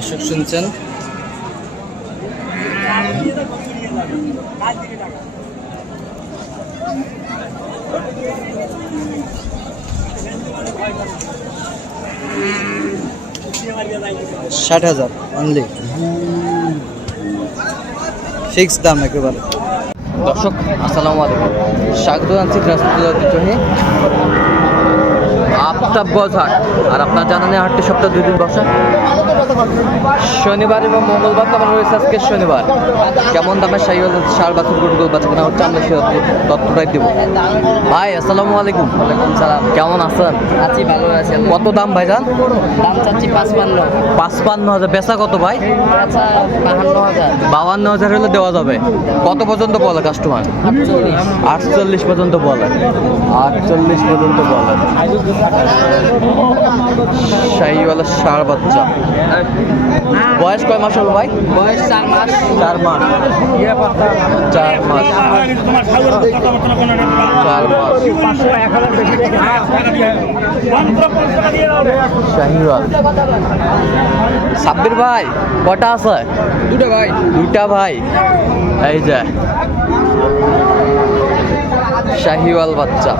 দর্শক শুনছেন। ষাট হাজার অনলি ফিক্স দাম একেবারে। দর্শক, আসসালামু আলাইকুম। স্বাগত জানছি দিনাজপুর ঐতিহ্যহী আফতাবগঞ্জ হাট আর আপনার জানানে হাটটি সপ্তাহে দুই দিন বসে। শনিবার এবং মঙ্গলবার তো আমার রয়েছে আজকে শনিবার। কেমন দামের সাই সার বাছুর গরু গরু বাছুর কেনা হচ্ছে আমরা সে তথ্যটাই দেবো। ভাই আসসালামু আলাইকুম। ওয়ালাইকুম সালাম। কেমন আছেন? আছি ভালো আছি কত দাম ভাইজান? দাম চাচ্ছি পাঁচপান্ন। পাঁচপান্ন হাজার। বেচা কত ভাই? বাহান্ন হাজার। বাউান্ন হাজার হলে দেওয়া যাবে। কত পর্যন্ত বলে কাস্টমার আটচল্লিশ। পর্যন্ত বলে। আটচল্লিশ পর্যন্ত বলে। শাহিওয়ালা সার বাচ্চা। বয়স কয় মাস হলো ভাই? বয়স চার মাস। চার মাস। চার মাস। চার মাস। সাব্বির ভাই কটা আছে? দুটো ভাই। দুটা ভাই। এই যে শাহিওয়াল বাচ্চা।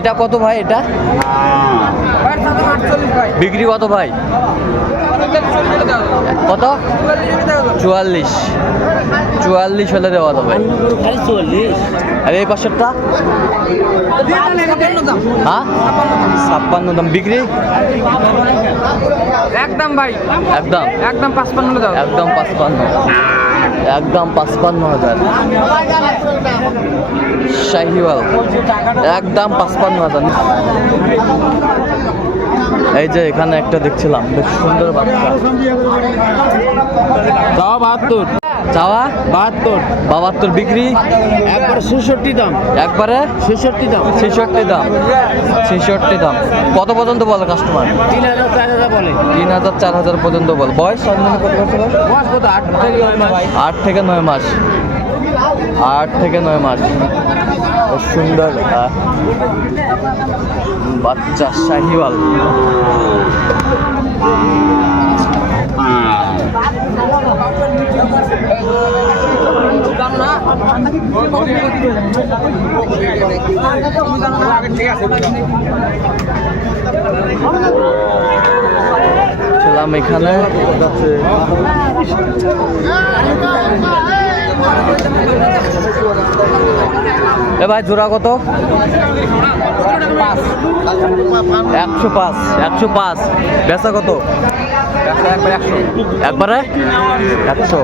এটা কত ভাই এটা? ভাই বিক্রি কত ভাই? কত? চুয়াল্লিশ। চুয়াল্লিশ হলে দেওয়া যাবে। আর এই পাশেরটা হ্যাঁ? ছাপ্পান্ন দাম। বিক্রি? একদম ভাই। একদম? একদম পাঁচপান্ন দাও। একদম পাঁচপান্ন। একদম পাঁচপান্ন হাজার। শাহিওয়াল। একদম পাঁচপান্ন হাজার। এই যে এখানে একটা দেখছিলাম বেশ সুন্দর বাচ্চা। দাও বাহাত্তর। চাওয়া? বাহাত্তর। বাবাত্তর বিক্রি? একবার ছেষট্টি দাম। একবারে? ছেষট্টি দাম। ছেষট্টি দাম। ছেষট্টি দাম। কত পর্যন্ত বলে কাস্টমার তিন হাজার চার হাজার বলে। তিন হাজার চার হাজার পর্যন্ত বলে। বয়স কত বছর বয়স? কত? আট থেকে নয় মাস। আট থেকে নয় মাস। আট থেকে নয় মাস। সুন্দর। বাচ্চা শাহিওয়াল। ছিলাম এখানে। এ ভাই জোড়া কত? একশো পাঁচ একশো পাঁচ। বেচা কত? একবারে একশো।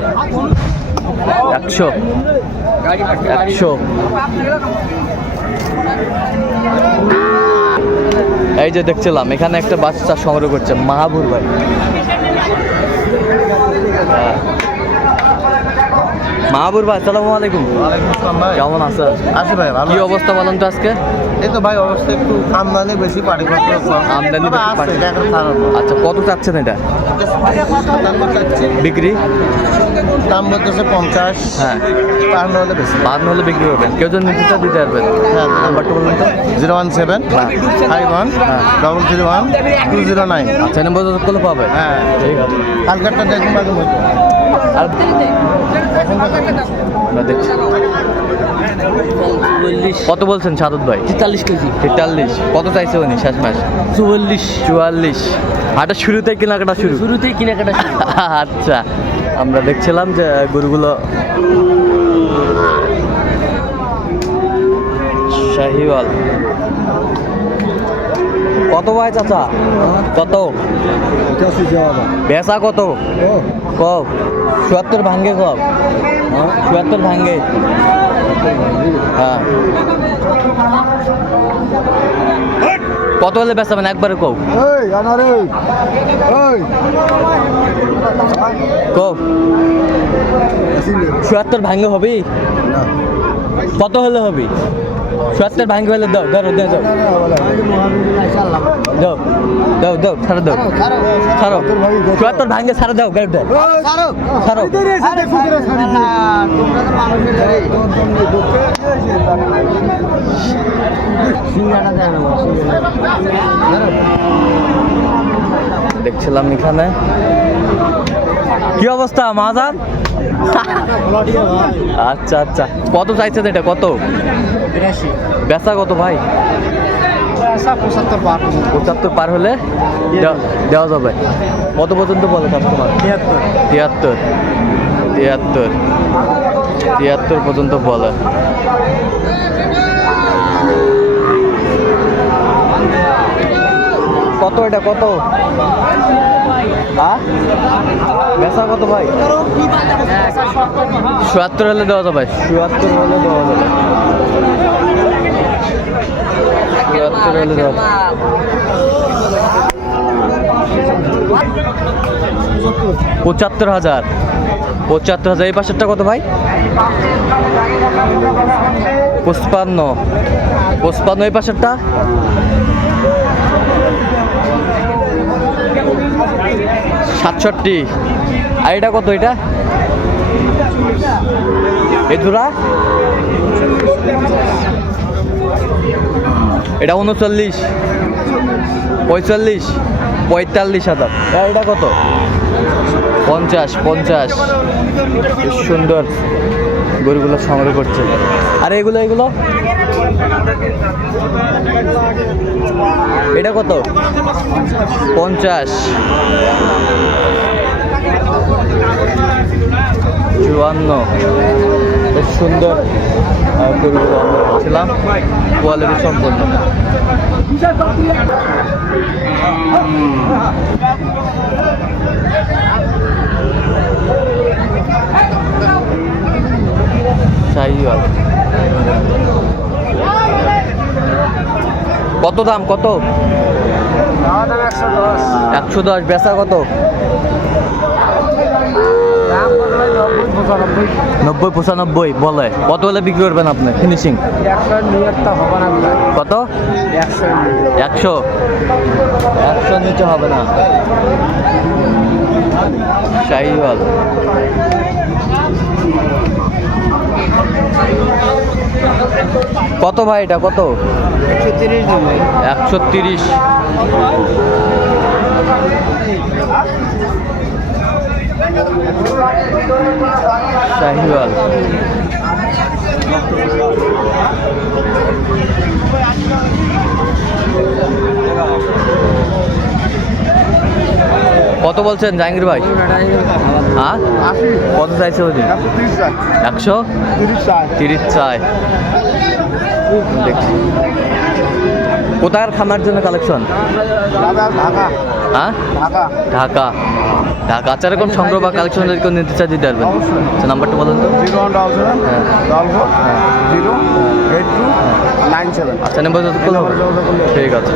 একশো। একশো। এই যে দেখছিলাম এখানে একটা বাচ্চা সংগ্রহ করছে মাহাবুর ভাই। মাহাবুর ভাই আসসালামু আলাইকুম। কেমন আছেন? আছি ভাই ভালো কি অবস্থা বলেন তো আজকে? এই তো ভাই অবস্থা একটু আমদানি বেশি কম। আমদানি আছে, আচ্ছা কত চাচ্ছেন এটা? বিক্রি? দাম বলতেছে পঞ্চাশ। হ্যাঁ। পাহান্ন হলে বেশি বাদ হলে বিক্রি করবেন। কেউ যদি নিতে চান দিতে পারবেন। হ্যাঁ নাম্বারটা বলুন তো। জিরো ওয়ান সেভেন হ্যাঁ। ফাইভ ওয়ান হ্যাঁ। Double three one two zero nine. আচ্ছা নম্বর করলে পাবে। হ্যাঁ। ঠিক আছে। কালকারটা দেখুন মাঝে মধ্যে আর দেখছি। কত বলছেন সাদত ভাই? তেতাল্লিশ কেজি। তেতাল্লিশ। কত চাইছে উনি শেষ মাস? চুয়াল্লিশ। চুয়াল্লিশ। হাটা শুরুতে কেনাকাটা শুরু। শুরুতেই কেনাকাটা আচ্ছা। আমরা দেখছিলাম যে গরুগুলো শাহিওয়াল। কত ভাই চাচা? কত? বেচা কত? কব চুয়াত্তর ভাঙ্গে কব চুয়াত্তর ভাঙ্গে। হ্যাঁ। কত হলে বেচাবেন একবারে কও। কও। চুয়াত্তর ভাঙ্গে হবে? কত হলে হবে? চুয়াত্তর ভাঙ্গে হলে দাও, ধরো দাও দাও দাও দাও দাও, ছাড়ো দাও। ছাড়ো। চুয়াত্তর ভাঙ্গে ছাড়ো, দাও গাড়িটা ছাড়ো। দেয় দেখছিলাম এখানে। কি অবস্থা মাহাজান আচ্ছা আচ্ছা। কত চাইছেন এটা? কত? বেচা কত ভাই? পঁচাত্তর পার। হলে দেওয়া- যাবে। কত পর্যন্ত বলে কাস্টমার তিয়াত্তর। তিয়াত্তর। তিয়াত্তর। তিয়াত্তর পর্যন্ত বলে। কত এটা? কত? বেচা কত ভাই? চুয়াত্তর হলে দেওয়া যাবে। চুয়াত্তর হলে দেওয়া যাবে। চুয়াত্তর হলে দেওয়া পঁচাত্তর হাজার। পঁচাত্তর হাজার। এই পাশেরটা কত ভাই? পঁচপান্ন। পঁচপান্ন এই পাশেরটা? সাতষট্টি। আর এটা কত এটা? ধরা? এটা উনচল্লিশ। পঁয়তাল্লিশ। পঁয়তাল্লিশ হাজার। এটা কত? পঞ্চাশ পঞ্চাশ। সুন্দর। গরুগুলো সংগ্রহ করছে। আর এগুলো এগুলো? এটা কত? পঞ্চাশ। চুয়ান্ন। বেশ সুন্দর দেখছিলাম। কোয়ালিটি সম্পন্ন। শাহিওয়াল কত দাম, কত? একশো দশ, বেচা কত? নব্বই পঁচানব্বই বলে। কত হলে বিক্রি করবেন আপনি ফিনিশিং কত? একশো। একশো নিচে হবে না। শাহিওয়াল। কত ভাই এটা? কত? একশো তিরিশ তিরিশ। শাহিওয়াল। কত বলছেন জাহাঙ্গীর ভাই? হ্যাঁ? কত চাইছে ওই একশো? তিরিশ চাই। কোথাকার খামার জন্য কালেকশন ঢাকা হ্যাঁ? ঢাকা। ঢাকা। ঢাকা। আচ্ছা এরকম সংগ্রহ বা কালেকশন যদি কেউ নিতে চাই দিতে পারবেন। আচ্ছা নাম্বারটা বলেন তো। জিরো ওয়ান ডাবল সেভেন হ্যাঁ। Double four zero eight two nine seven. আচ্ছা নাম্বার ঠিক আছে।